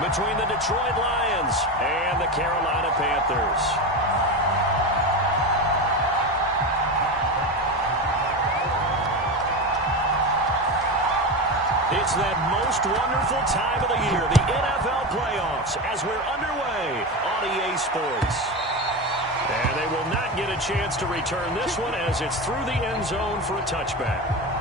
between the Detroit Lions and the Carolina Panthers. It's that most wonderful time of the year, the NFL playoffs, as we're underway on EA Sports. And they will not get a chance to return this one as it's through the end zone for a touchback.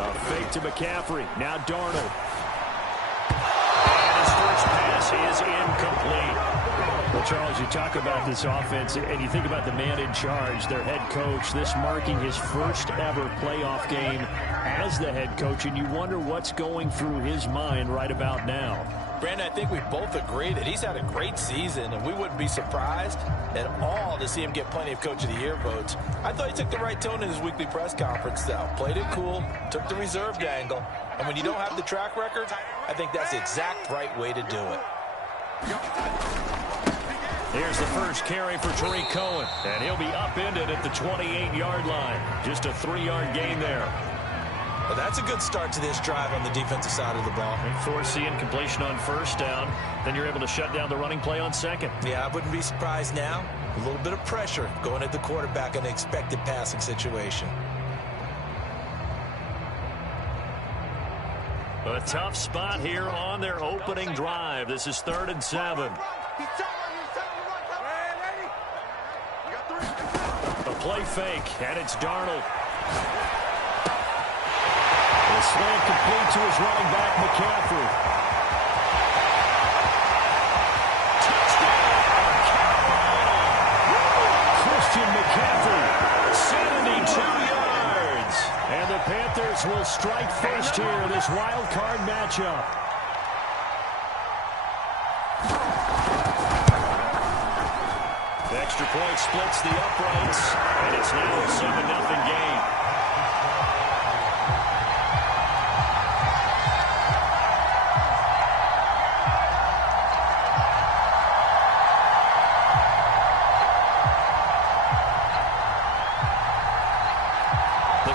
A fake to McCaffrey. Now Darnold. And his first pass is incomplete. Well, Charles, you talk about this offense, and you think about the man in charge, their head coach, this marking his first ever playoff game as the head coach, and you wonder what's going through his mind right about now. Brandon, I think we both agree that he's had a great season, and we wouldn't be surprised at all to see him get plenty of Coach of the Year votes. I thought he took the right tone in his weekly press conference, though. Played it cool, took the reserved angle, and when you don't have the track record, I think that's the exact right way to do it. Here's the first carry for Tariq Cohen, and he'll be upended at the 28-yard line. Just a 3-yard gain there. Well, that's a good start to this drive on the defensive side of the ball. And forcing completion on first down, then you're able to shut down the running play on second. Yeah, I wouldn't be surprised now. A little bit of pressure going at the quarterback in an expected passing situation. A tough spot here on their opening drive. This is 3rd and 7. A play fake, and it's Darnold. A slant complete to his running back, McCaffrey. Touchdown, Carolina! Christian McCaffrey, 72 yards. And the Panthers will strike first here in this wild card matchup. The extra point splits the uprights, and it's now a 7-0 game.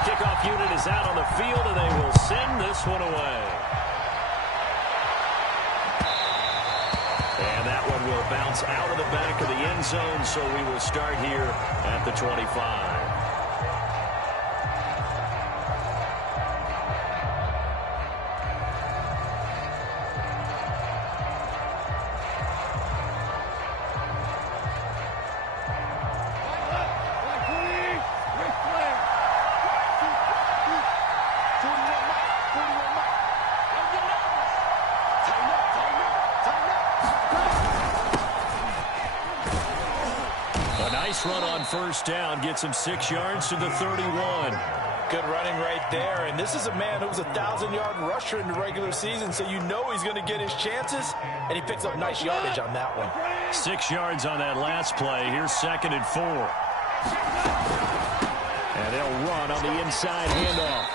Kickoff unit is out on the field, and they will send this one away. And that one will bounce out of the back of the end zone, so we will start here at the 25. Run on first down gets him 6 yards to the 31. Good running right there, and this is a man who was a 1,000-yard rusher in the regular season, so you know he's going to get his chances, and he picks up nice yardage on that one. 6 yards on that last play. Here's 2nd and 4. And they'll run on the inside handoff.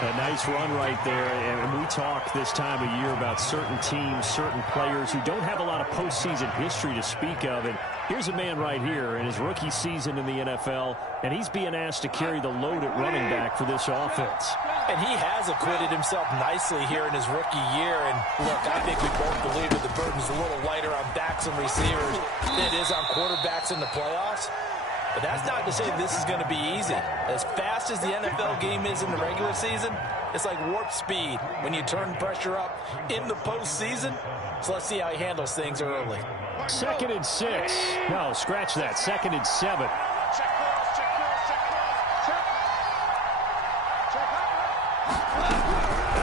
A nice run right there, and we talk this time of year about certain teams, certain players who don't have a lot of postseason history to speak of, and here's a man right here in his rookie season in the NFL, and he's being asked to carry the load at running back for this offense. And he has acquitted himself nicely here in his rookie year, and look, I think we both believe that the burden's a little lighter on backs and receivers than it is on quarterbacks in the playoffs. But that's not to say this is going to be easy. As fast as the NFL game is in the regular season, it's like warp speed when you turn pressure up in the postseason. So let's see how he handles things early. 2nd and 6. No, scratch that. 2nd and 7.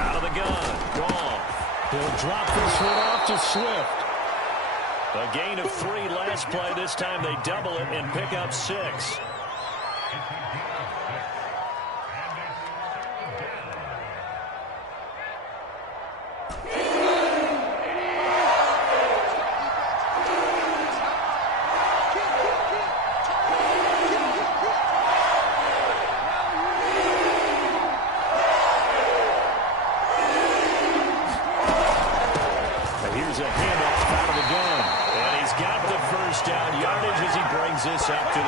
Out of the gun. Goff. He'll drop this one off to Swift. A gain of 3 last play. This time they double it and pick up 6.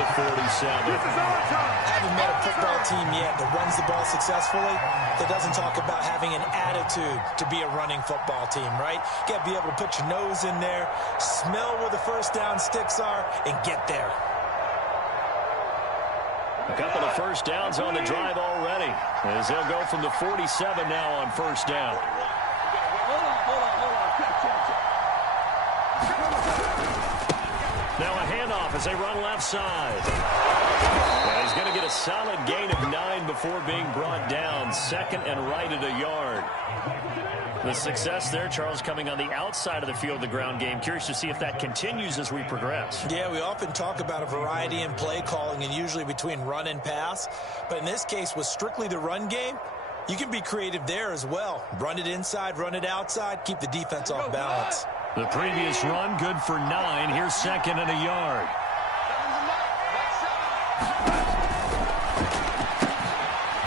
the 47. I haven't met a football team yet that runs the ball successfully that doesn't talk about having an attitude to be a running football team, right? You got to be able to put your nose in there, smell where the first down sticks are, and get there. A couple of first downs on the drive already, as they'll go from the 47 now on first down. Now a handoff as they run left side. And he's going to get a solid gain of 9 before being brought down. Second and right at a yard. The success there, Charles, coming on the outside of the field, the ground game. Curious to see if that continues as we progress. Yeah, we often talk about a variety in play calling and usually between run and pass. But in this case, with strictly the run game, you can be creative there as well. Run it inside, run it outside, keep the defense off balance. The previous run, good for 9. Here's second and a yard.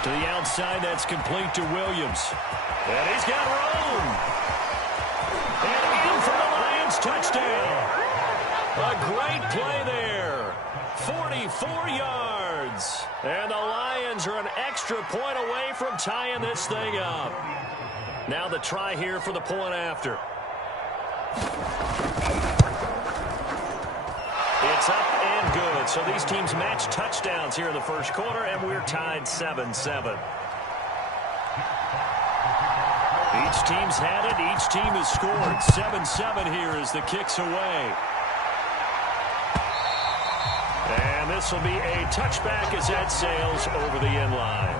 To the outside, that's complete to Williams. And he's got room. And in for the Lions, touchdown. A great play there. 44 yards. And the Lions are an extra point away from tying this thing up. Now the try here for the point after. It's up and good. So these teams match touchdowns here in the first quarter, and we're tied 7-7. Each team's had it. Each team has scored. 7-7 here as the kick's away. And this will be a touchback as that sails over the end line.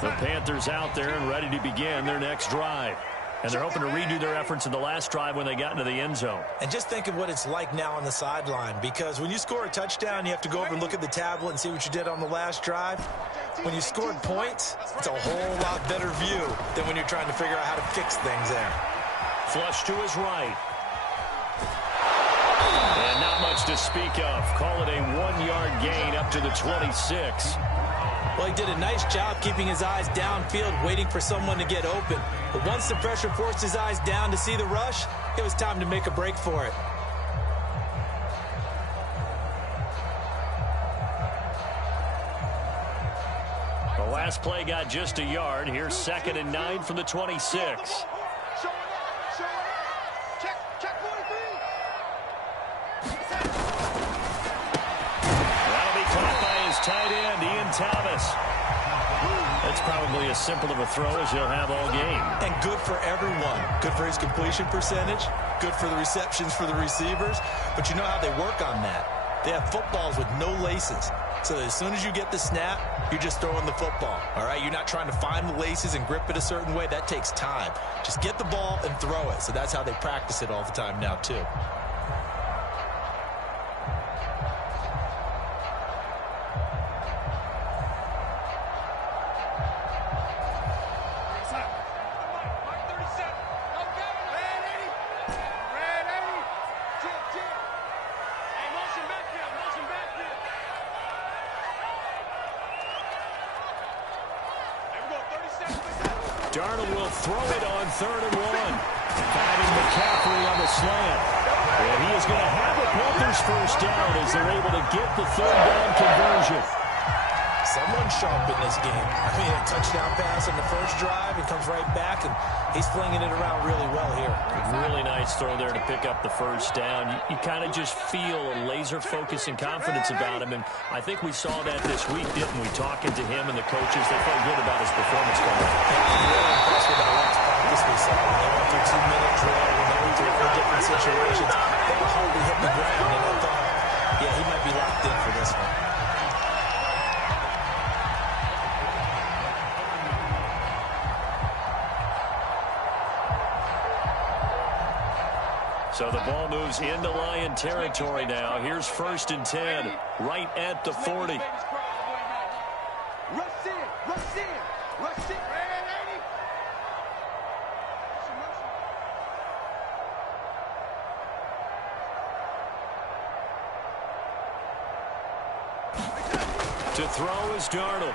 The Panthers out there and ready to begin their next drive. And they're hoping to redo their efforts in the last drive when they got into the end zone. And just think of what it's like now on the sideline, because when you score a touchdown, you have to go over and look at the tablet and see what you did on the last drive. When you scored points, it's a whole lot better view than when you're trying to figure out how to fix things there. Flush to his right. And not much to speak of. Call it a 1-yard gain up to the 26. Well, he did a nice job keeping his eyes downfield, waiting for someone to get open. But once the pressure forced his eyes down to see the rush, it was time to make a break for it. The last play got just a yard. Here's second and 9 from the 26. Tight end, Ian Thomas. That's probably as simple of a throw as he'll have all game. And good for everyone. Good for his completion percentage. Good for the receptions for the receivers. But you know how they work on that. They have footballs with no laces. So that as soon as you get the snap, you're just throwing the football. All right? You're not trying to find the laces and grip it a certain way. That takes time. Just get the ball and throw it. So that's how they practice it all the time now, too. Darnold will throw it on 3rd and 1. Finding McCaffrey on the slant. And he is going to have the Panthers first down as they're able to get the 3rd down conversion. Someone sharp in this game. I mean, a touchdown pass in the first drive. He comes right back, and he's flinging it around really well here. Really nice throw there to pick up the first down. You kind of just feel a laser focus and confidence about him, and I think we saw that this week, didn't we? Talking to him and the coaches, they felt good about his performance coming. I'm really impressed with that last practice we saw. They went through 2-minute drill, and they went through different situations. They were hardly hitting the ground, and I thought, yeah, he might be locked in for this one. So the ball moves into Lion territory now. Here's 1st and 10, right at the 40. To throw is Darnold.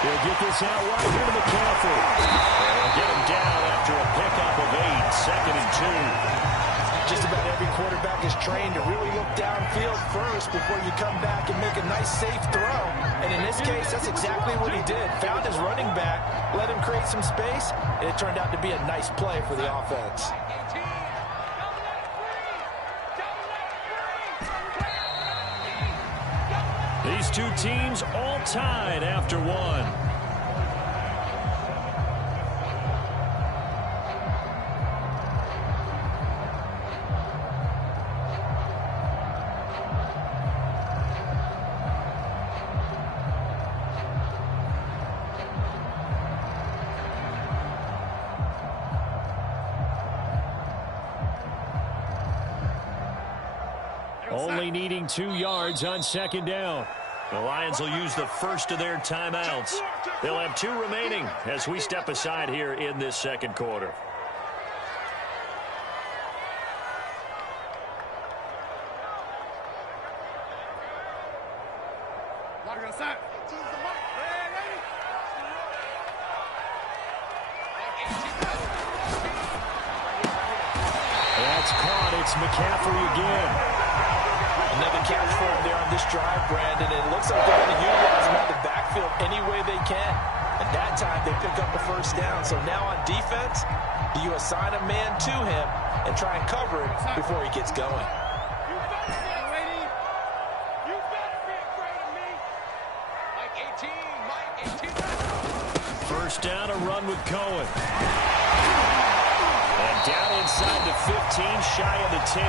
He'll get this out wide here to McCaffrey. And he'll get him down after a pickup of 8, 2nd and 2. Just about every quarterback is trained to really look downfield first before you come back and make a nice, safe throw. And in this case, that's exactly what he did. Found his running back, let him create some space, and it turned out to be a nice play for the offense. These two teams all tied after one. Only needing 2 yards on 2nd down. The Lions will use the first of their timeouts. They'll have 2 remaining as we step aside here in this 2nd quarter. That's caught. It's McCaffrey again. Another catch for him there on this drive, Brandon. It looks like they're going to utilize him out of the backfield any way they can. At that time, they pick up a 1st down. So now on defense, you assign a man to him and try and cover him before he gets going. First down, a run with Cohen. And down inside the 15, shy of the 10.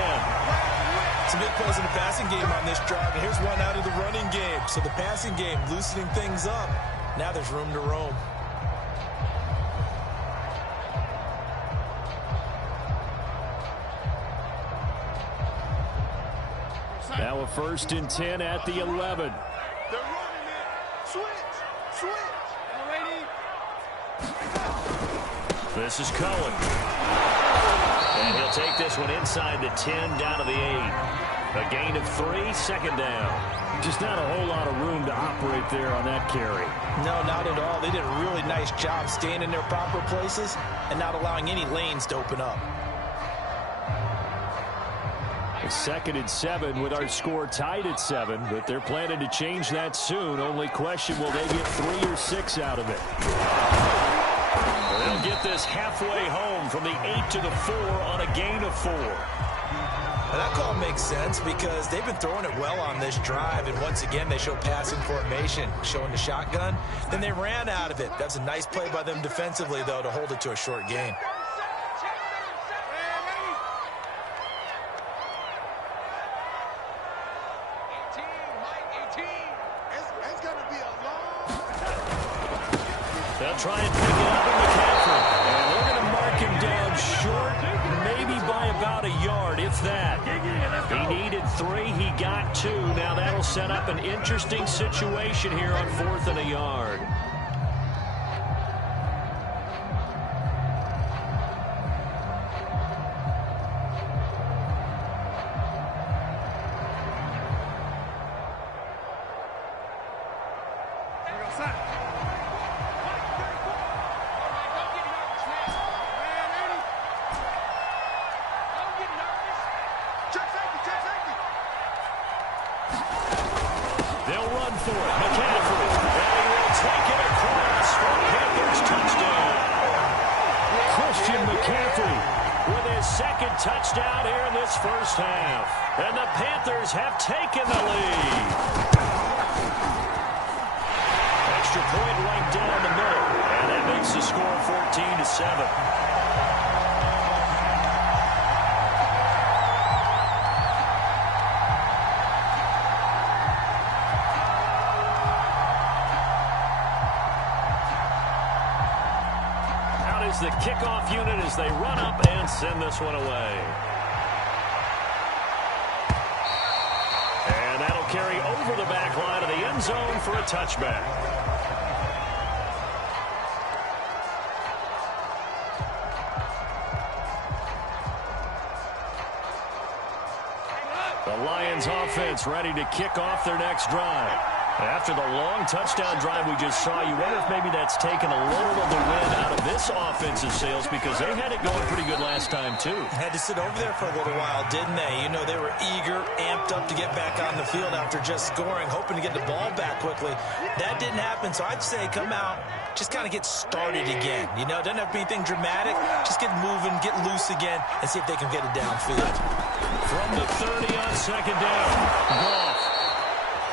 Some big plays in the passing game on this drive, and here's one out of the running game. So the passing game loosening things up. Now there's room to roam. Now a 1st and 10 at the 11. They're running it. Switch. This is Cohen. And he'll take this one inside the 10, down to the 8. A gain of 3, 2nd down. Just not a whole lot of room to operate there on that carry. No, not at all. They did a really nice job staying in their proper places and not allowing any lanes to open up. A 2nd and 7 with our score tied at 7, but they're planning to change that soon. Only question, will they get 3 or 6 out of it? They'll get this halfway home from the 8 to the 4 on a gain of 4. Now that call makes sense because they've been throwing it well on this drive, and once again they show passing formation, showing the shotgun. Then they ran out of it. That's a nice play by them defensively, though, to hold it to a short gain. They'll try and pick it up in McCaffrey. And they're going to mark him down short, maybe by about a yard, if that. He needed 3. He got 2. Now that'll set up an interesting situation here on 4th and a yard. Touchdown here in this first half. And the Panthers have taken the lead. Extra point right down the middle. And that makes the score 14-7. The kickoff unit as they run up and send this one away. And that'll carry over the back line of the end zone for a touchback. The Lions offense ready to kick off their next drive. After the long touchdown drive we just saw, you wonder if maybe that's taken a little of the wind out of this offensive sails because they had it going pretty good last time, too. Had to sit over there for a little while, didn't they? You know, they were eager, amped up to get back on the field after just scoring, hoping to get the ball back quickly. That didn't happen, so I'd say come out, just kind of get started again. You know, doesn't have to be anything dramatic. Just get moving, get loose again, and see if they can get it downfield. From the 30 on second down, Goff.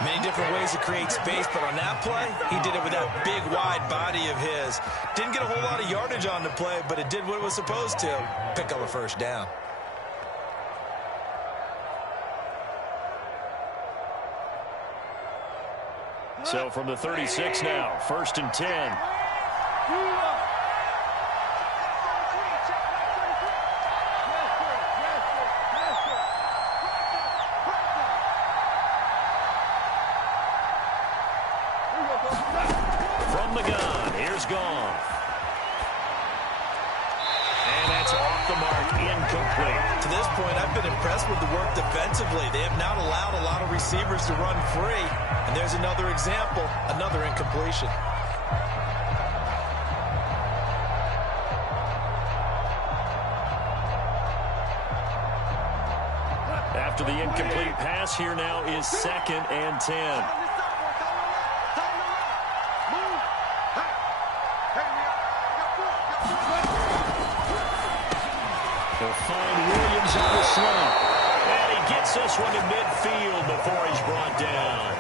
Many different ways to create space, but on that play, he did it with that big, wide body of his. Didn't get a whole lot of yardage on the play, but it did what it was supposed to. Pick up a first down. So from the 36 now, 1st and 10. From the gun, here's Goff. And that's off the mark, incomplete. To this point, I've been impressed with the work defensively. They have not allowed a lot of receivers to run free. And there's another example, another incompletion. After the incomplete pass, here now is 2nd and 10. They'll find Williams on the slant. And he gets this one to midfield before he's brought down.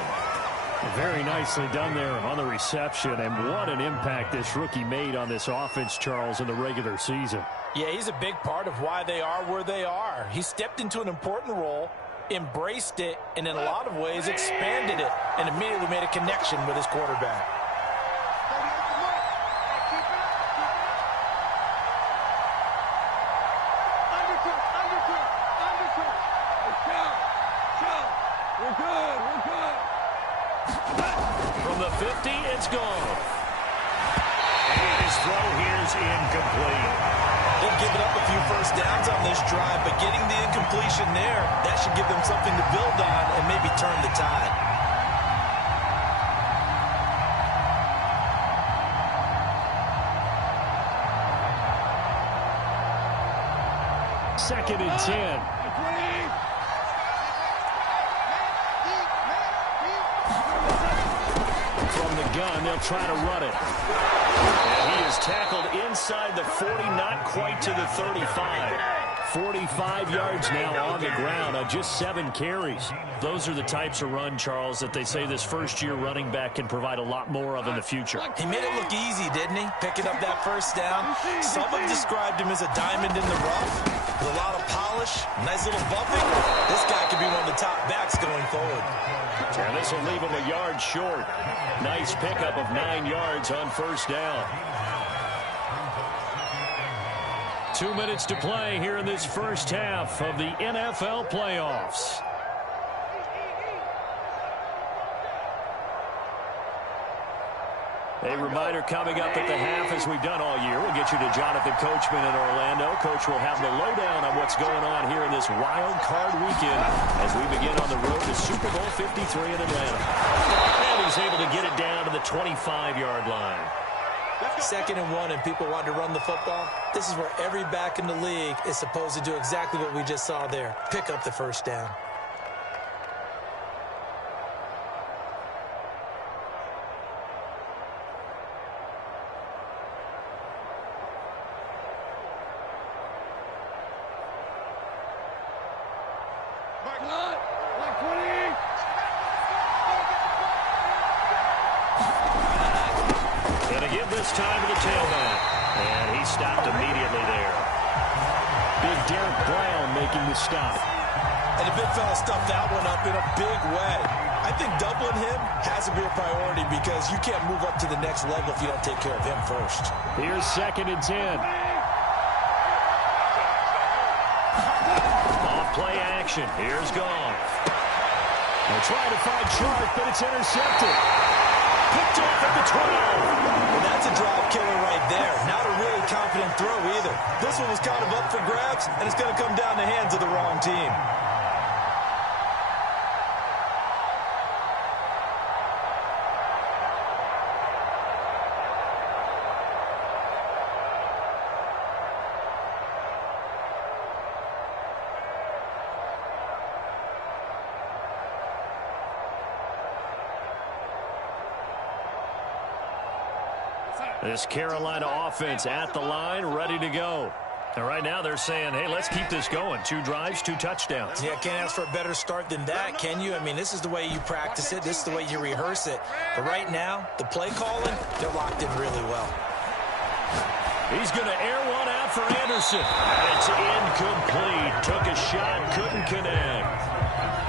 Very nicely done there on the reception. And what an impact this rookie made on this offense, Charles, in the regular season. Yeah, he's a big part of why they are where they are. He stepped into an important role, embraced it, and in a lot of ways expanded it, and immediately made a connection with his quarterback. From the 50, it's gone. And his throw here's incomplete. They've given up a few first downs on this drive, but getting the incompletion there, that should give them something to build on and maybe turn the tide. Second and 10. From the gun, they'll try to run it. And he is tackled inside the 40, not quite to the 35. 45 yards now on the ground on just 7 carries. Those are the types of run, Charles, that they say this first-year running back can provide a lot more of in the future. He made it look easy, didn't he? Picking up that first down. Some have described him as a diamond in the rough with a lot of polish, nice little bumping. This guy could be one of the top backs going forward. And this will leave him a yard short. Nice pickup of 9 yards on first down. 2 minutes to play here in this first half of the NFL playoffs. A reminder coming up at the half, as we've done all year. We'll get you to Jonathan Coachman in Orlando. Coach will have the lowdown on what's going on here in this wild card weekend as we begin on the road to Super Bowl 53 in Atlanta. And he's able to get it down to the 25-yard line. 2nd and 1 and people want to run the football. This is where every back in the league is supposed to do exactly what we just saw there. Pick up the first down. This time to the tailback. And he stopped immediately there. Big Derek Brown making the stop. And the big fella stuffed that one up in a big way. I think doubling him has to be a priority because you can't move up to the next level if you don't take care of him first. Here's 2nd and 10. Off play action. Here's Goff. They're trying to find Sharp, but it's intercepted. Picked off at the 12. Well, that's a drive killer right there. Not a really confident throw either. This one was kind of up for grabs, and it's going to come down the hands of the wrong team. This Carolina offense at the line, ready to go. And right now they're saying, hey, let's keep this going. 2 drives, 2 touchdowns. Yeah, can't ask for a better start than that, can you? I mean, this is the way you practice it. This is the way you rehearse it. But right now, the play calling, they're locked in really well. He's going to air one out for Anderson. It's incomplete. Took a shot, couldn't connect.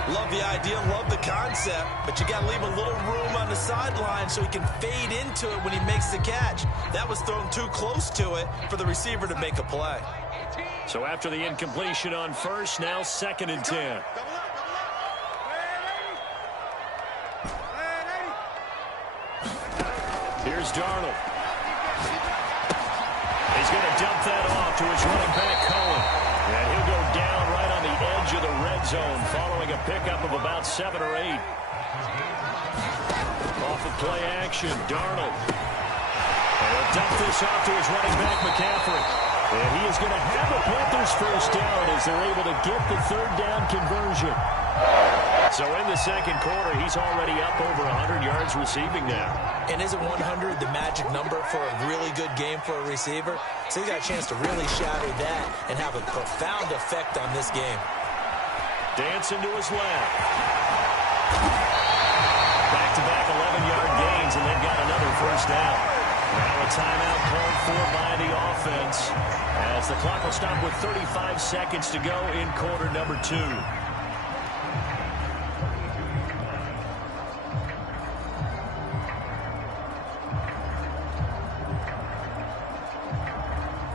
Love the idea, love the concept, but you got to leave a little room on the sideline so he can fade into it when he makes the catch. That was thrown too close to it for the receiver to make a play. So after the incompletion on first, now 2nd and 10. Here's Darnold. He's going to dump that off to his running back, Cohen. And he'll go down right on the edge of the red zone following a pickup of about 7 or 8. Off of play action, Darnold. And he'll dump this off to his running back, McCaffrey. And he is going to have the Panthers first down as they're able to get the 3rd down conversion. So in the 2nd quarter, he's already up over 100 yards receiving now. And isn't 100 the magic number for a really good game for a receiver? So he's got a chance to really shatter that and have a profound effect on this game. Dancing to his left. Back-to-back 11-yard gains, and they've got another first down. Now a timeout called for by the offense as the clock will stop with 35 seconds to go in quarter number 2.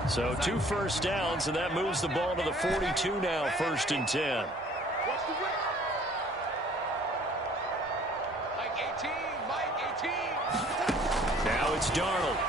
So 2 first downs, and that moves the ball to the 42 now, 1st and 10. Now it's Darnold.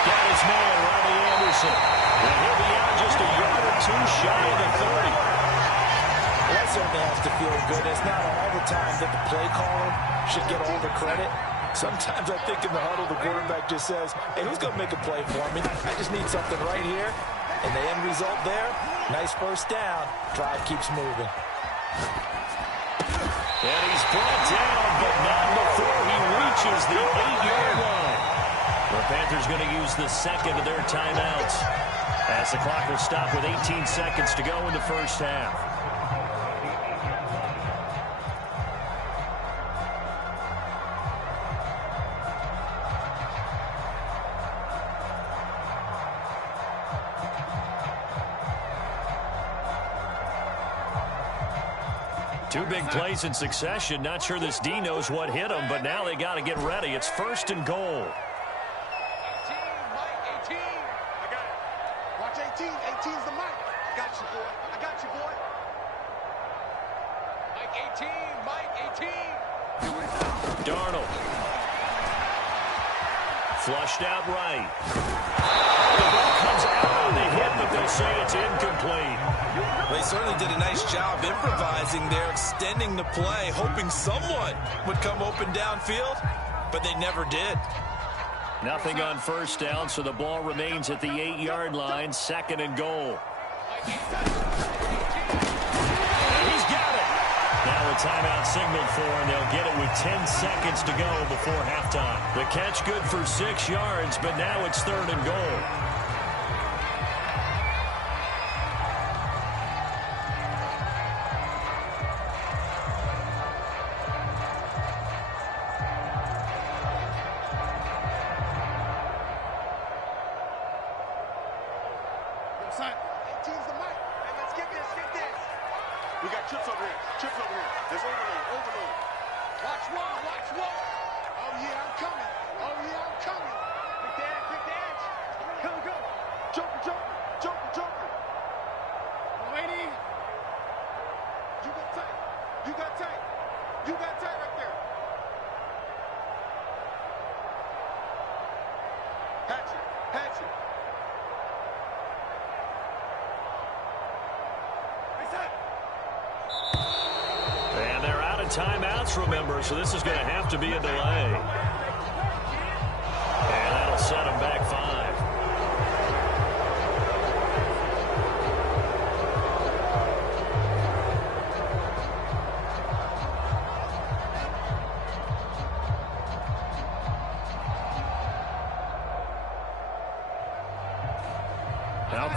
Got his man, Ronnie Anderson. And he'll be out just a yard or 2 shy of the 30. Well, that certainly has to feel good. It's not all the time that the play caller should get all the credit. Sometimes I think in the huddle, the quarterback just says, hey, who's going to make a play for me? I just need something right here. And the end result there, nice first down. Drive keeps moving. And he's brought down, but not before he reaches the 8-yard line. The Panthers going to use the 2nd of their timeouts as the clock will stop with 18 seconds to go in the first half. Two big plays in succession. Not sure this D knows what hit him, but now they got to get ready. It's 1st and goal. 18, Mike, 18. I got it. Watch 18. 18's the mic. I got you, boy. I got you, boy. Mike, 18. Darnold. Flushed out right. The ball comes out on the hit, but they'll say it's incomplete. They certainly did a nice job improvising there, extending the play, hoping someone would come open downfield, but they never did. Nothing on first down, so the ball remains at the 8-yard line, 2nd and goal. And he's got it. Now a timeout signaled for, and they'll get it with 10 seconds to go before halftime. The catch good for 6 yards, but now it's 3rd and goal. We got chips over here. Chips over here. There's overload. Watch one. Oh, yeah, I'm coming. Pick the edge. Go. Joker. Lady. You got tight right there. Hatchet. And they're out of timeouts, remember, so this is going to have to be a delay. And that'll set them back 5.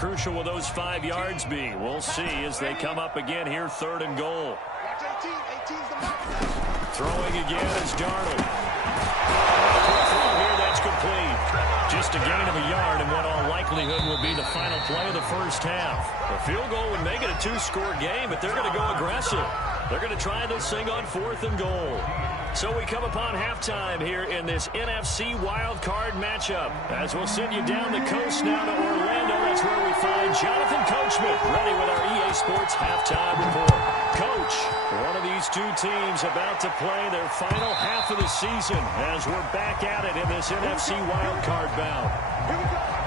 crucial will those 5 yards be? We'll see as they come up again here, 3rd and goal. Throwing again is Darnold. Throw here, that's complete. Just a gain of a yard in what all likelihood will be the final play of the first half. A field goal would make it a 2-score game, but they're going to go aggressive. They're going to try this thing on 4th and goal. So we come upon halftime here in this NFC wild card matchup. As we'll send you down the coast now to Orlando, that's where we find Jonathan Coachman, ready with our EA Sports halftime report. Coach, one of these two teams about to play their final half of the season as we're back at it in this NFC wild card bout. Here we go.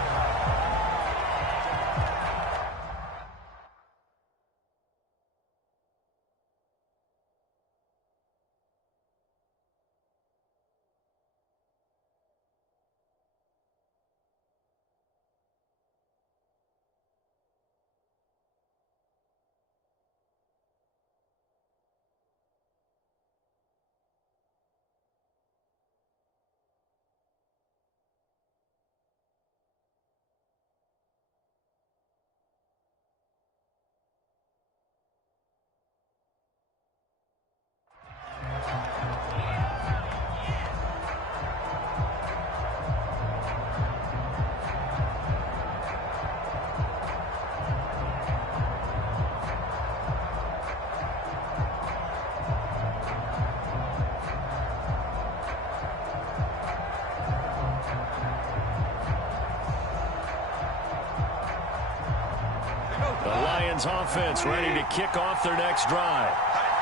Offense ready to kick off their next drive.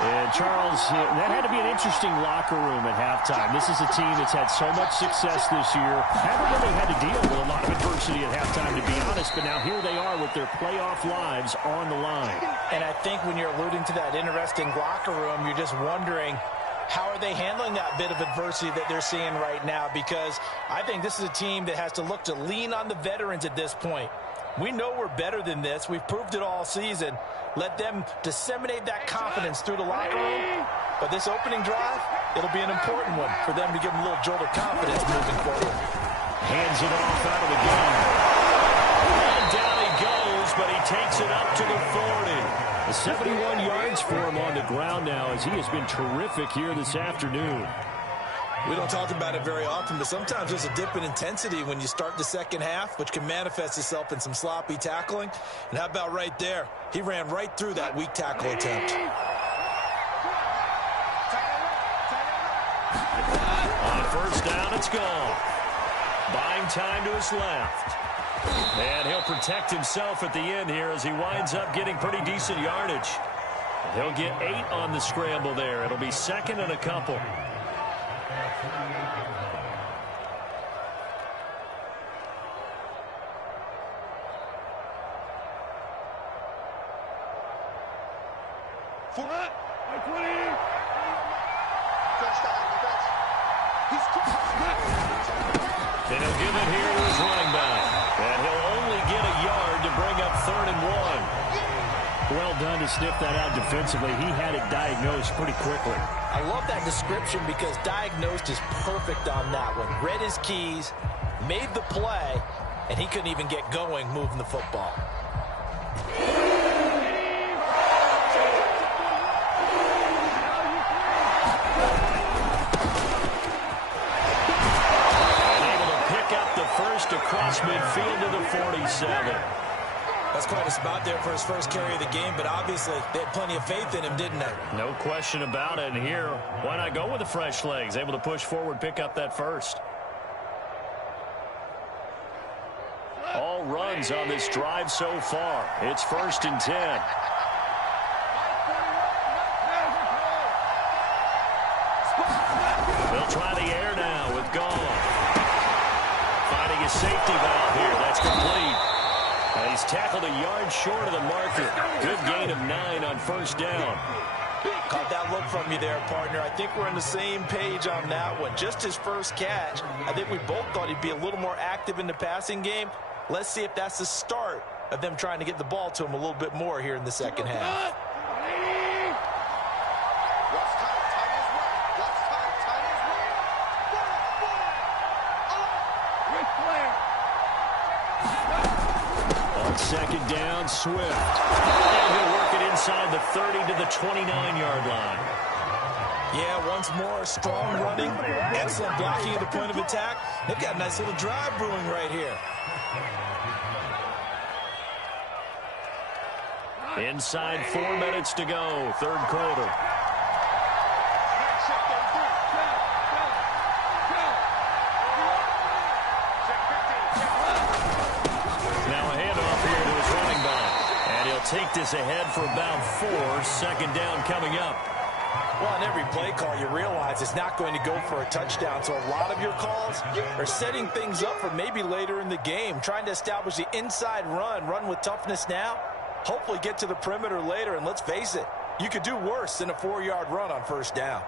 And Charles, that had to be an interesting locker room at halftime. This is a team that's had so much success this year. Haven't really had to deal with a lot of adversity at halftime, to be honest, but now here they are with their playoff lives on the line. And I think when you're alluding to that interesting locker room, you're just wondering, how are they handling that bit of adversity that they're seeing right now? Because I think this is a team that has to look to lean on the veterans at this point. We know we're better than this. We've proved it all season. Let them disseminate that confidence through the locker room. But this opening drive, it'll be an important one for them to give them a little jolt of confidence moving forward. Hands it off out of the gun. And down he goes, but he takes it up to the 40. 71 yards for him on the ground now as he has been terrific here this afternoon. We don't talk about it very often, but sometimes there's a dip in intensity when you start the second half, which can manifest itself in some sloppy tackling. And how about right there? He ran right through that weak tackle attempt. On first down, it's gone. Buying time to his left. And he'll protect himself at the end here as he winds up getting pretty decent yardage. He'll get 8 on the scramble there. It'll be 2nd and a couple. And he'll give it here to his running back. And he'll only get a yard to bring up 3rd and 1. Well done to sniff that out defensively. He had it diagnosed pretty quickly. I love that description because diagnosed is perfect on that one. Read his keys, made the play, and he couldn't even get going moving the football. First across midfield to the 47. That's quite a spot there for his first carry of the game, but obviously they had plenty of faith in him, didn't they? No question about it. And here, why not go with the fresh legs? Able to push forward, pick up that first. All runs on this drive so far. It's 1st and 10. They'll try the air now with Gone. Finding his safety valve here. That's complete. And he's tackled a yard short of the marker. Good gain of 9 on first down. Caught that look from you there, partner. I think we're on the same page on that one. Just his first catch. I think we both thought he'd be a little more active in the passing game. Let's see if that's the start of them trying to get the ball to him a little bit more here in the second half. second down, Swift. And he'll work it inside the 30 to the 29-yard line. Yeah, once more, strong running, excellent blocking at the point of attack. They've got a nice little drive brewing right here. Inside 4 minutes to go, third quarter. Now a handoff here to his running back. And he'll take this ahead for about 4, second down coming up. Well, on every play call, you realize it's not going to go for a touchdown. So a lot of your calls are setting things up for maybe later in the game, trying to establish the inside run with toughness now, hopefully get to the perimeter later. And let's face it, you could do worse than a 4-yard run on first down.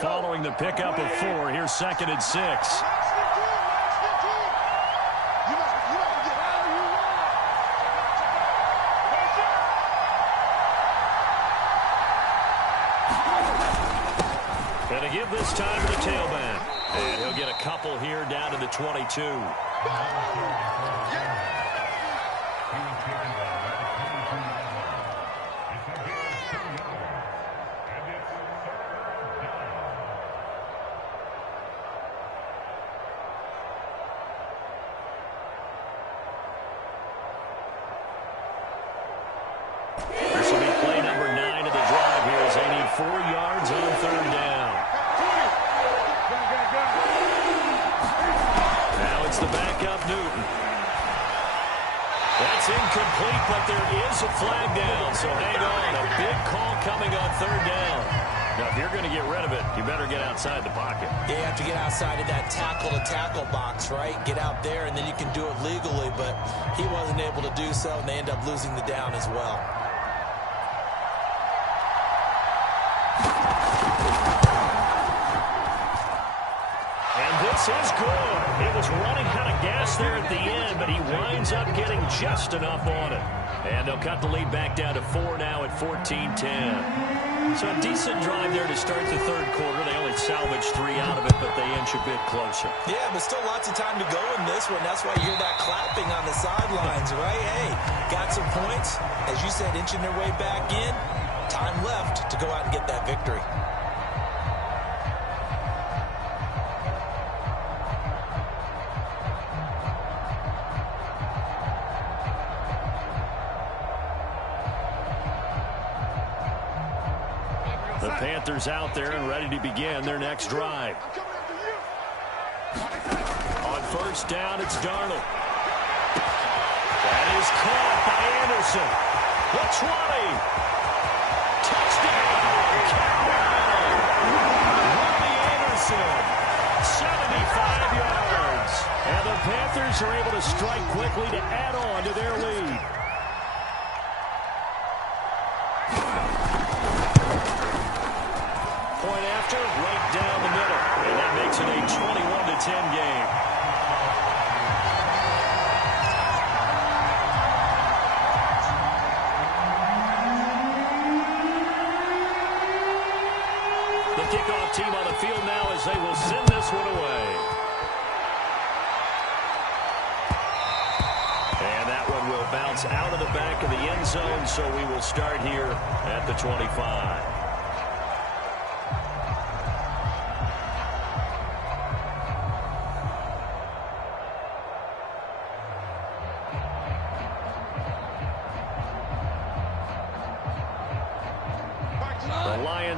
Following the pickup of 4, here's 2nd and 6. Going to give this time to the tailback. And he'll get a couple here down to the 22. This will be play number 9 of the drive here as they need 4 yards on third down. Now it's the backup, Newton. That's incomplete, but there is a flag down, so hang on. A big call coming on third down. Now, if you're going to get rid of it, you better get outside the pocket. Yeah, you have to get outside of that tackle-to-tackle box, right? Get out there, and then you can do it legally, but he wasn't able to do so, and they end up losing the down as well. This is good. He was running out of gas there at the end, but he winds up getting just enough on it. And they'll cut the lead back down to 4 now at 14-10. So a decent drive there to start the third quarter. They only salvaged 3 out of it, but they inch a bit closer. Yeah, but still lots of time to go in this one. That's why you hear that clapping on the sidelines, right? Hey, got some points. As you said, inching their way back in. Time left to go out and get that victory. The Panthers out there and ready to begin their next drive. On first down, it's Darnold. That is caught by Anderson. The 20. Touchdown, Carolina. Robbie Anderson, 75 yards. And the Panthers are able to strike quickly to add on to their lead. Point after, right down the middle. And that makes it a 21-10 game. The kickoff team on the field now as they will send this one away. And that one will bounce out of the back of the end zone, so we will start here at the 25.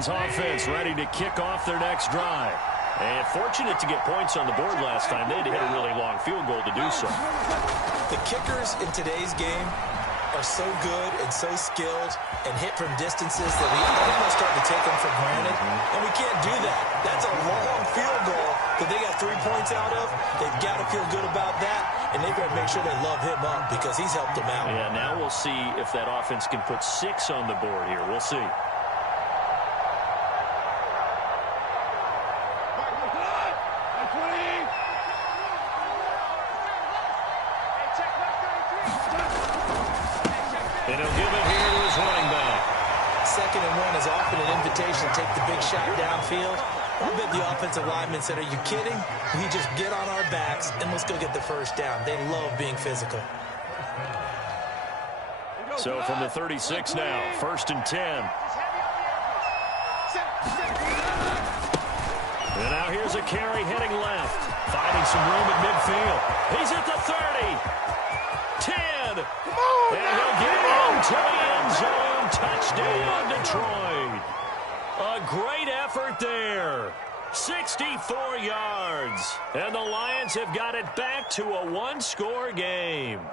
Offense ready to kick off their next drive. And fortunate to get points on the board last time. They had to hit a really long field goal to do so. The kickers in today's game are so good and so skilled and hit from distances that we almost start to take them for granted. And we can't do that. That's a long field goal that they got 3 points out of. They've got to feel good about that. And they've got to make sure they love him up because he's helped them out. Yeah, now we'll see if that offense can put 6 on the board here. We'll see. And he'll give it here to his running back. 2nd and 1 is often an invitation to take the big shot downfield. I bet the offensive lineman said, are you kidding? We just get on our backs and let's go get the first down. They love being physical. So from the 36 now, 1st and 10. And now here's a carry heading left. Finding some room at midfield. He's at the 30. 10. And he'll get into the end zone. Touchdown, Detroit. A great effort there. 64 yards. And the Lions have got it back to a one-score game.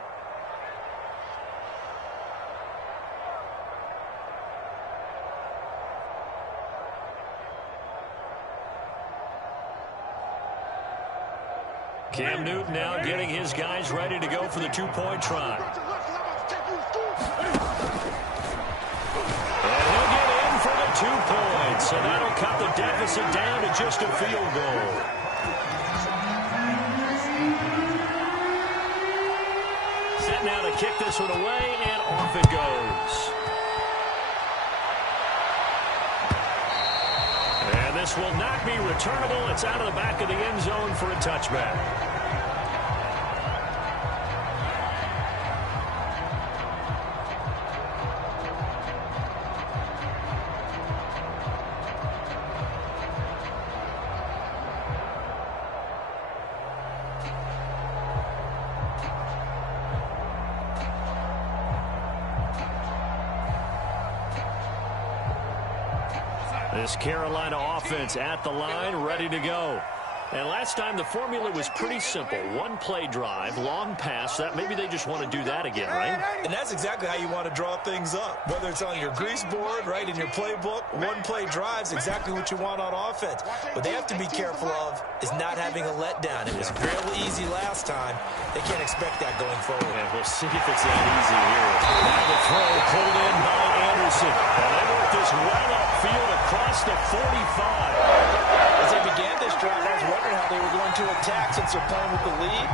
Cam Newton now getting his guys ready to go for the two-point try. And he'll get in for the 2 points. So that'll cut the deficit down to just a field goal. Set now to kick this one away, and off it goes. And this will not be returnable. It's out of the back of the end zone for a touchback. This Carolina offense at the line, ready to go. And last time the formula was pretty simple. One play drive, long pass. That maybe they just want to do that again, right? And that's exactly how you want to draw things up. Whether it's on your grease board, right, in your playbook, one play drive's exactly what you want on offense. What they have to be careful of is not having a letdown. It was real easy last time. They can't expect that going forward. And we'll see if it's that easy here. Now the throw pulled in by Anderson. And they work this well upfield across the 45. As they began this drive, I was wondering how they were going to attack since they're playing with the lead.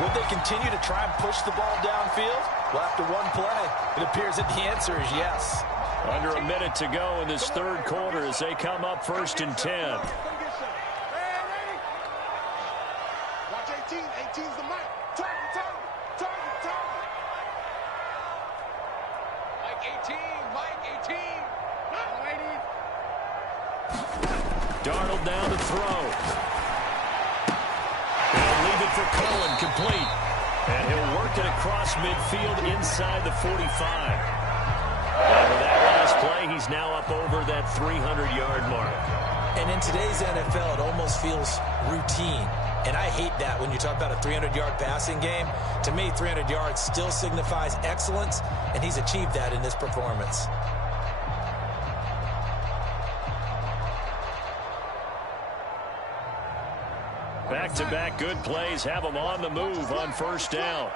Would they continue to try and push the ball downfield? Well, after one play, it appears that the answer is yes. Under a minute to go in this third quarter as they come up 1st and 10. Watch 18. 18's the mic. Target. Mike 18. Darnold down to throw. He'll leave it for Cohen, complete. And he'll work it across midfield inside the 45. And with that last play, he's now up over that 300-yard mark. And in today's NFL, it almost feels routine. And I hate that when you talk about a 300-yard passing game. To me, 300 yards still signifies excellence, and he's achieved that in this performance. Back-to-back good plays have them on the move on 1st down.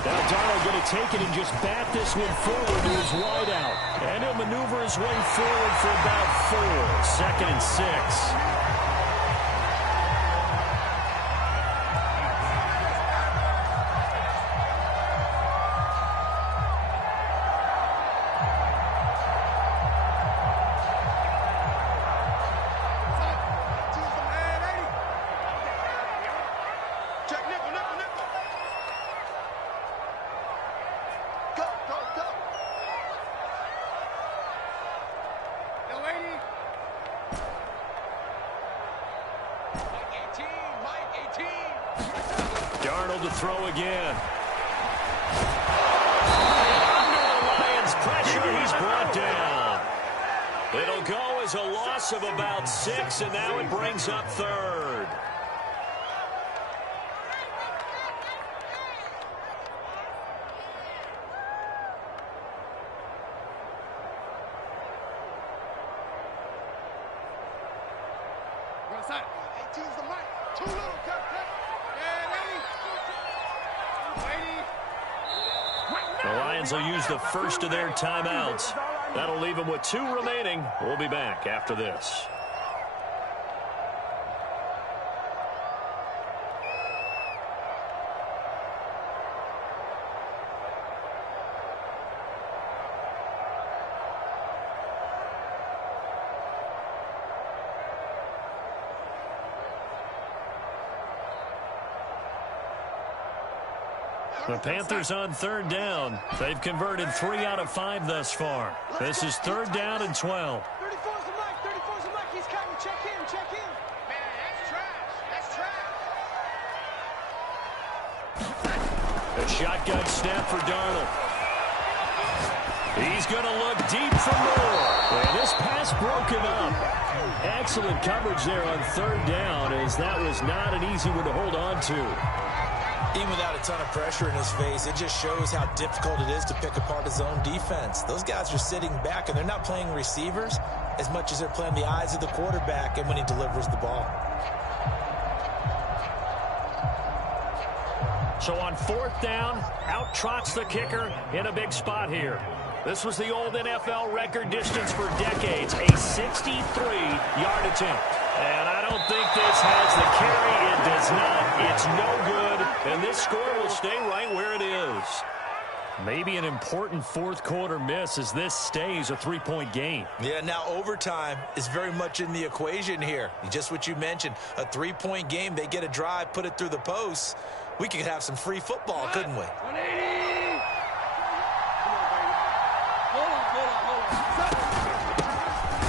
Now Darnold going to take it and just bat this one forward to his wide out. And he'll maneuver his way forward for about 4. 2nd and 6. Darnold to throw again. Under the Lions' pressure, he's brought down. It'll go as a loss of about 6, and now it brings up 3rd. The Lions will use the first of their timeouts. That'll leave them with 2 remaining. We'll be back after this. The Panthers on third down. They've converted 3 out of 5 thus far. This is third down and 12. 34's the mic. 34's the mic. He's coming. Check in. Check in. Man, that's trash. That's trash. A shotgun snap for Darnold. He's going to look deep for more. And this pass broken up. Excellent coverage there on third down, as that was not an easy one to hold on to. Even without a ton of pressure in his face, it just shows how difficult it is to pick apart his own defense. Those guys are sitting back, and they're not playing receivers as much as they're playing the eyes of the quarterback and when he delivers the ball. So on fourth down, out trots the kicker in a big spot here. This was the old NFL record distance for decades, a 63-yard attempt. And I don't think this has the carry. It does not. It's no good. And this score will stay right where it is. Maybe an important fourth quarter miss as this stays a 3-point game. Yeah, now overtime is very much in the equation here. Just what you mentioned, a 3-point game. They get a drive, put it through the posts. We could have some free football, couldn't we? 180. Hold on.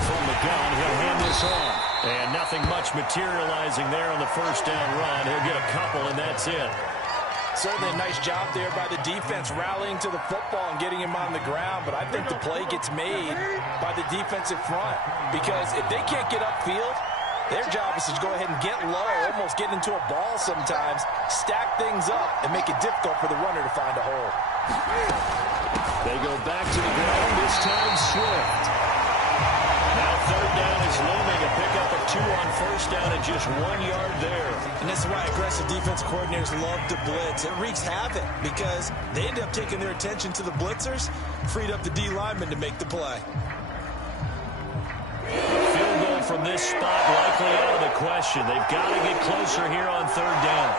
From the gun, he'll hand this off. And nothing much materializing there on the first down run. He'll get a couple, and that's it. Certainly a nice job there by the defense, rallying to the football and getting him on the ground. But I think the play gets made by the defensive front, because if they can't get upfield, their job is to go ahead and get low, almost get into a ball sometimes, stack things up, and make it difficult for the runner to find a hole. They go back to the ground, this time Swift. Now third down is looming, a pickup of 2 on first down and just 1 yard there. And that's why aggressive defense coordinators love to blitz. It wreaks havoc because they end up taking their attention to the blitzers, freed up the D lineman to make the play. Field goal from this spot likely out of the question. They've got to get closer here on third down.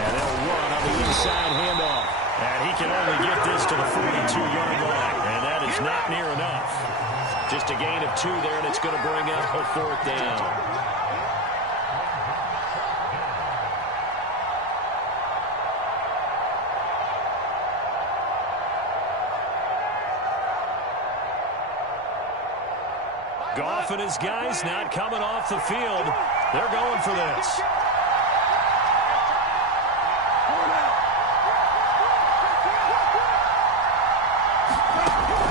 And they'll run on the inside handoff. And he can only get this to the 42-yard line. And that is not near enough. Just a gain of 2 there, and it's going to bring up a fourth down. Goff and his guys not coming off the field. They're going for this.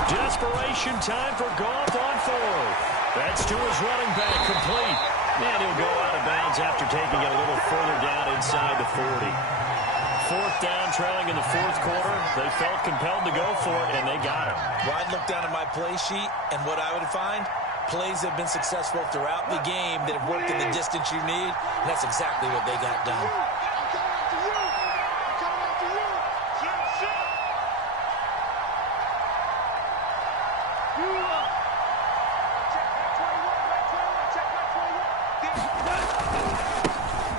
Desperation time for Goff on fourth. That's to his running back, complete. And he'll go out of bounds after taking it a little further down inside the 40. Fourth down, trailing in the fourth quarter. They felt compelled to go for it, and they got it. Well, I'd look down at my play sheet, and what I would find, plays have been successful throughout the game that have worked in the distance you need, and that's exactly what they got done.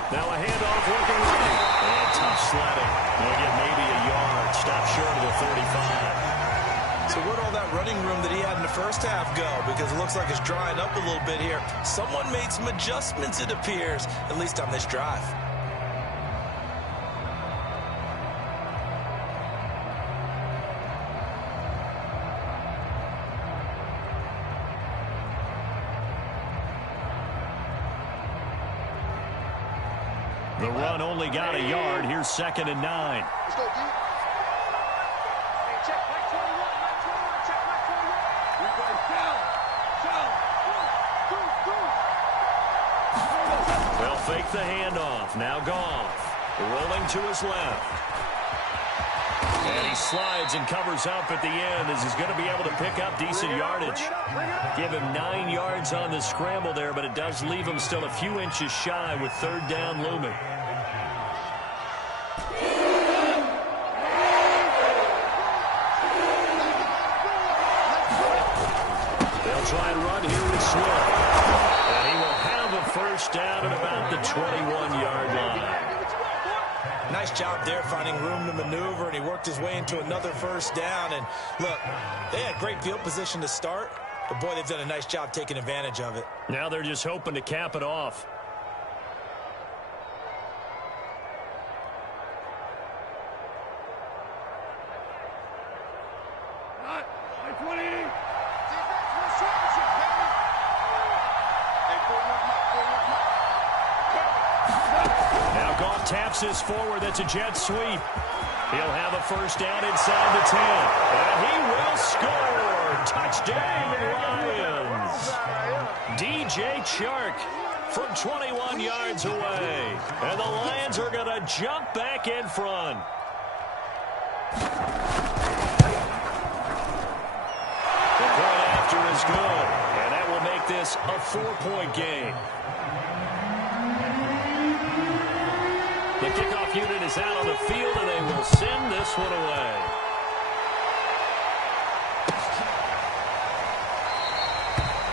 Now a handoff working right. And tough sledding. They'll get maybe a yard. Stop short of the 35. So where'd all that running room that he had in the first half go? Because it looks like it's drying up a little bit here. Someone made some adjustments, it appears, at least on this drive. The run only got a yard. Here's 2nd and 9. Let's go deep. Hey, check Mike 21, Mike 21, check Mike 21. Replay, down. They'll fake the handoff. Now Goff rolling to his left. And he slides and covers up at the end as he's going to be able to pick up decent yardage. Give him 9 yards on the scramble there, but it does leave him still a few inches shy with third down looming. They'll try and run here with Swift. And he will have a first down at about the 21-yard line. Nice job there finding room to maneuver, and he worked his way into another first down. And look, they had great field position to start, but boy, they've done a nice job taking advantage of it. Now they're just hoping to cap it off. Taps this forward. That's a jet sweep. He'll have a first down inside the 10. And he will score. Touchdown, Lions. DJ Chark from 21 yards away. And the Lions are going to jump back in front. The point after is good. And that will make this a 4-point game. The kickoff unit is out on the field, and they will send this one away.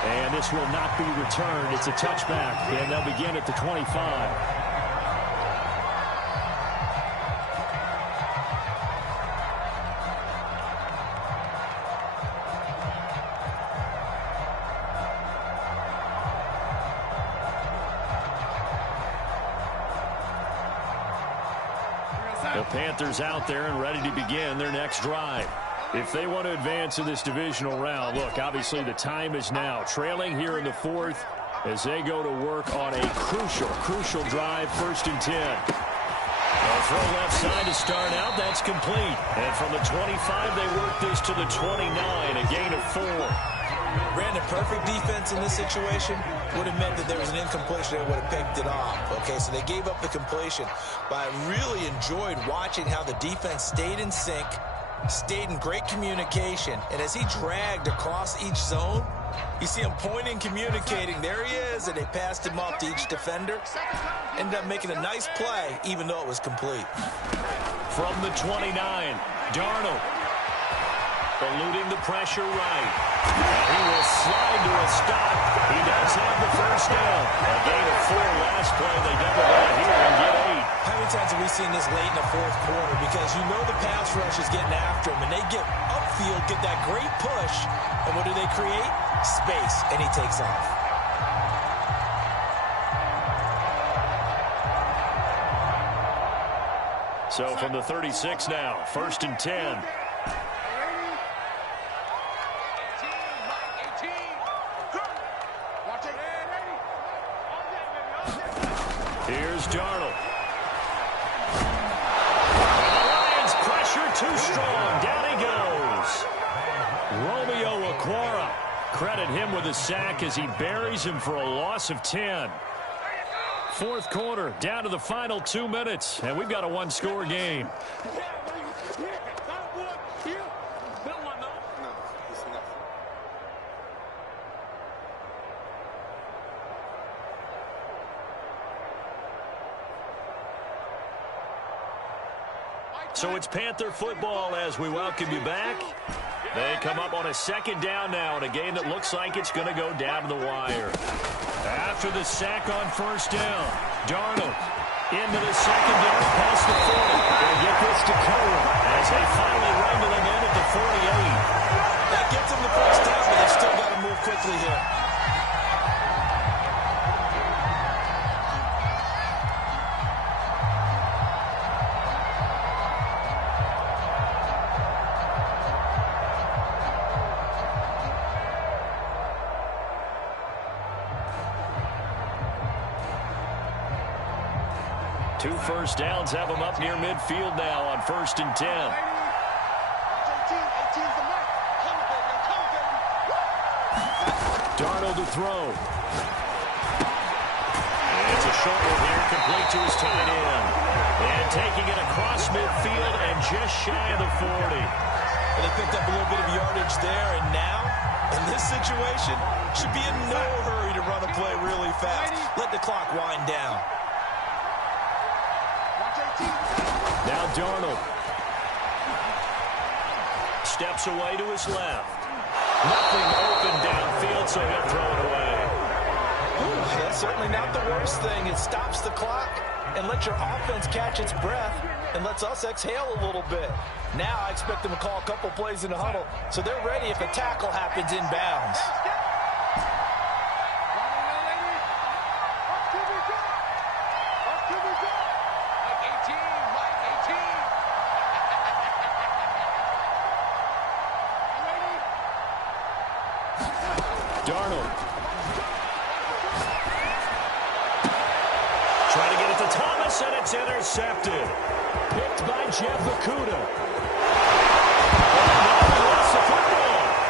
And this will not be returned. It's a touchback, and they'll begin at the 25. The Panthers out there and ready to begin their next drive. If they want to advance in this divisional round, look, obviously the time is now. Trailing here in the fourth as they go to work on a crucial drive, 1st and 10. They'll throw left side to start out. That's complete. And from the 25, they work this to the 29, a gain of 4. Brandon, perfect defense in this situation would have meant that there was an incompletion that would have picked it off. Okay, so they gave up the completion. But I really enjoyed watching how the defense stayed in sync, stayed in great communication, and as he dragged across each zone, you see him pointing, communicating. There he is, and they passed him off to each defender. Ended up making a nice play, even though it was complete. From the 29, Darnold. Eluding the pressure right. And he will slide to a stop. He does have the first down. A gain of 4 last play. They double that here and get 8. How many times have we seen this late in the fourth quarter? Because you know the pass rush is getting after him, and they get upfield, get that great push, and what do they create? Space, and he takes off. So from the 36 now, 1st and 10. Here's Darnold. The Lions pressure too strong. Down he goes. Romeo Okwara. Credit him with a sack as he buries him for a loss of 10. Fourth quarter, down to the final 2 minutes, and we've got a 1-score game. So it's Panther football as we welcome you back. They come up on a 2nd down now in a game that looks like it's going to go down to the wire. After the sack on 1st down, Darnold into the 2nd down past the 40. Going to get this to Cohen as they finally wrangle him in at the 48. That gets them the first down, but they've still got to move quickly here. Two first downs have them up near midfield now on 1st and 10. Darnold to throw. It's a short one here, complete to his tight end. And taking it across midfield and just shy of the 40. And they picked up a little bit of yardage there, and now, in this situation, should be in no hurry to run a play really fast. Let the clock wind down. Now Darnold steps away to his left. Nothing open downfield, so he'll throw it away. That's certainly not the worst thing. It stops the clock and lets your offense catch its breath and lets us exhale a little bit. Now I expect them to call a couple plays in the huddle, so they're ready if a tackle happens inbounds. Darnold. Trying to get it to Thomas. pass, and it's intercepted. Picked by Jeff Okudah.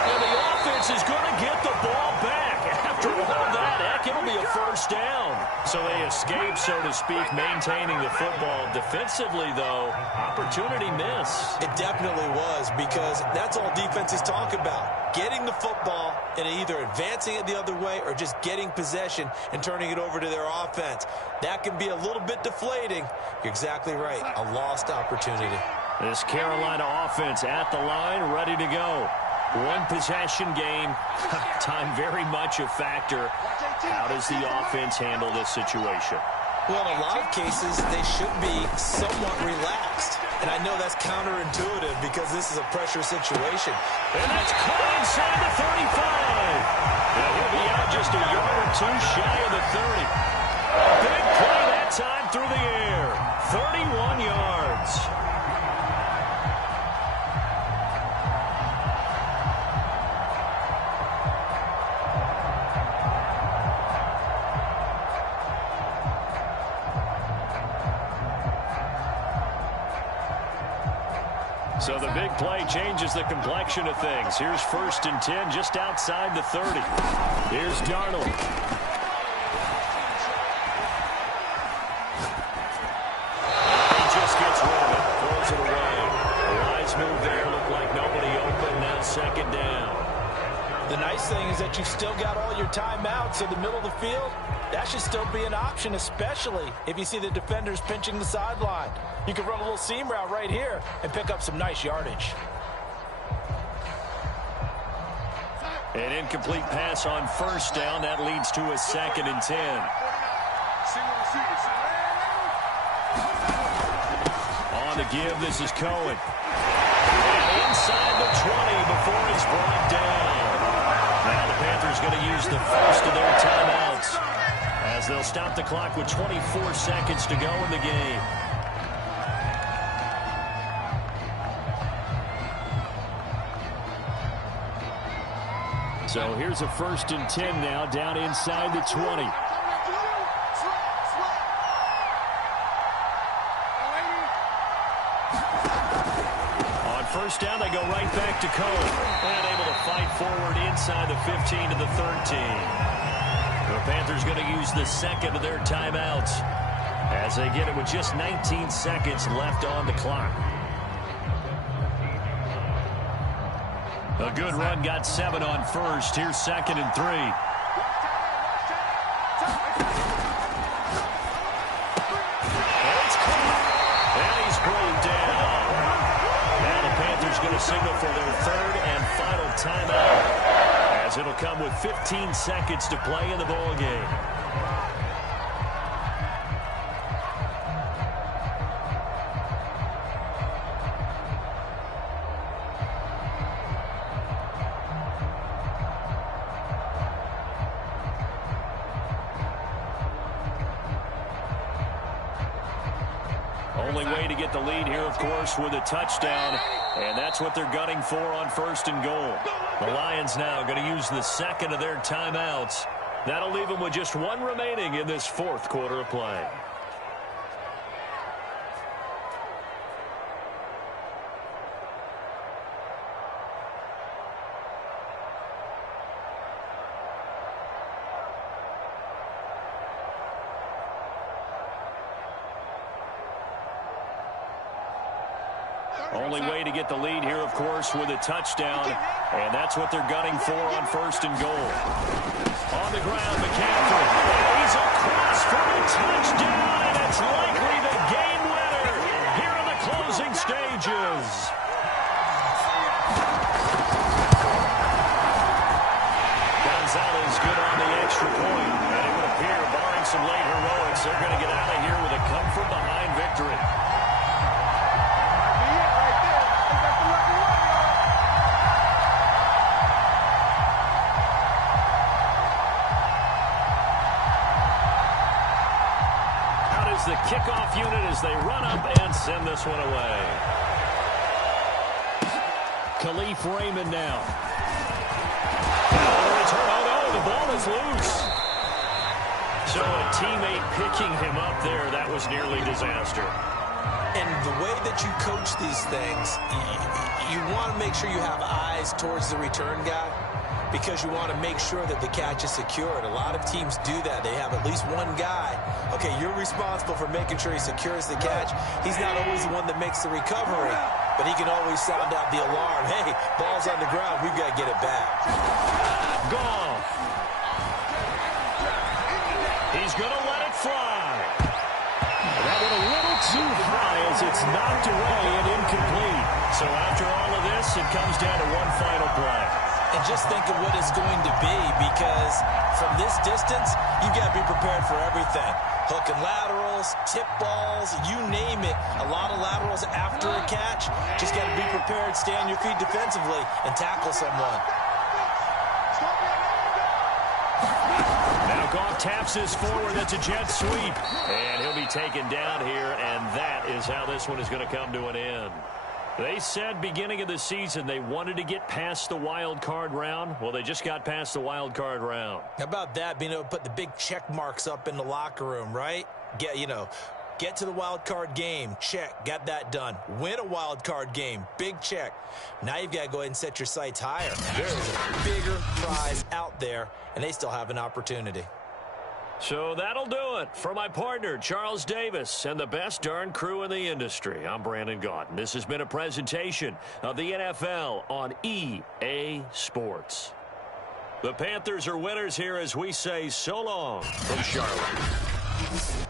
And the offense is going to get the ball back. After all that, heck, it'll be a first down. So they escape, so to speak, maintaining the football. Defensively, though, opportunity miss. It definitely was, because that's all defenses talk about. Getting the football and either advancing it the other way or just getting possession and turning it over to their offense. That can be a little bit deflating. You're exactly right. A lost opportunity. This Carolina offense at the line, ready to go. One possession game. Time very much a factor. How does the offense handle this situation? Well, in a lot of cases, they should be somewhat relaxed. And I know that's counterintuitive because this is a pressure situation. And that's caught inside the 35. Now he'll be out just a yard or two shy of the 30. Big play that time through the air. 31 yards. So the big play changes the complexion of things. Here's 1st and 10 just outside the 30. Here's Darnold. He just gets rid of it. Throws it away. A wise move there. Looked like nobody open. Now 2nd down. The nice thing is that you've still got all your timeouts in the middle of the field. That should still be an option, especially if you see the defenders pinching the sideline. You can run a little seam route right here and pick up some nice yardage. An incomplete pass on 1st down. That leads to a 2nd and 10. On the give, this is Cohen. And inside the 20 before it's brought down. Now the Panthers going to use the first of their timeouts, as they'll stop the clock with 24 seconds to go in the game. So here's a 1st and 10 now, down inside the 20. On 1st down, they go right back to Cohen. And able to fight forward inside the 15 to the 13. The Panthers going to use the 2nd of their timeouts as they get it with just 19 seconds left on the clock. A good run, got 7 on 1st. Here's 2nd and 3. And it's caught. And he's pulled down. Now the Panthers going to signal for their 3rd and final timeout, as it'll come with 15 seconds to play in the ball game. Only way to get the lead here, of course, with a touchdown, and that's what they're gunning for on 1st and goal. The Lions now going to use the 2nd of their timeouts. That'll leave them with just 1 remaining in this 4th quarter of play. Only way to get the lead here, of course, with a touchdown, and that's what they're gunning for on 1st and goal. On the ground, McCaffrey. He's across for a touchdown, and it's likely the game winner here in the closing stages. Gonzalez good on the extra point, and it would appear, barring some late heroics, they're going to get out of here with a come-from-behind victory. The kickoff unit as they run up and send this one away. Khalif Raymond now. Now the return. Oh, no, the ball is loose. So a teammate picking him up there, that was nearly disaster. And the way that you coach these things, you want to make sure you have eyes towards the return guy because you want to make sure that the catch is secured. A lot of teams do that. They have at least one guy. Okay, you're responsible for making sure he secures the catch. He's not always the one that makes the recovery, but he can always sound out the alarm. Hey, ball's on the ground. We've got to get it back. Gone. He's going to let it fly. That went a little too high as it's knocked away and incomplete. So after all of this, it comes down to one final play. And just think of what it's going to be because from this distance, you've got to be prepared for everything. Hook and laterals, tip balls, you name it. A lot of laterals after a catch. Just got to be prepared, stay on your feet defensively, and tackle someone. Now Goff taps this forward. That's a jet sweep. And he'll be taken down here, and that is how this one is going to come to an end. They said beginning of the season they wanted to get past the wild card round. Well, they just got past the wild card round. How about that, being able to put the big check marks up in the locker room, right? Get to the wild card game. Check. Got that done. Win a wild card game. Big check. Now you've got to go ahead and set your sights higher. There is a bigger prize out there, and they still have an opportunity. So that'll do it for my partner, Charles Davis, and the best darn crew in the industry. I'm Brandon Gaudin. This has been a presentation of the NFL on EA Sports. The Panthers are winners here as we say so long from Charlotte.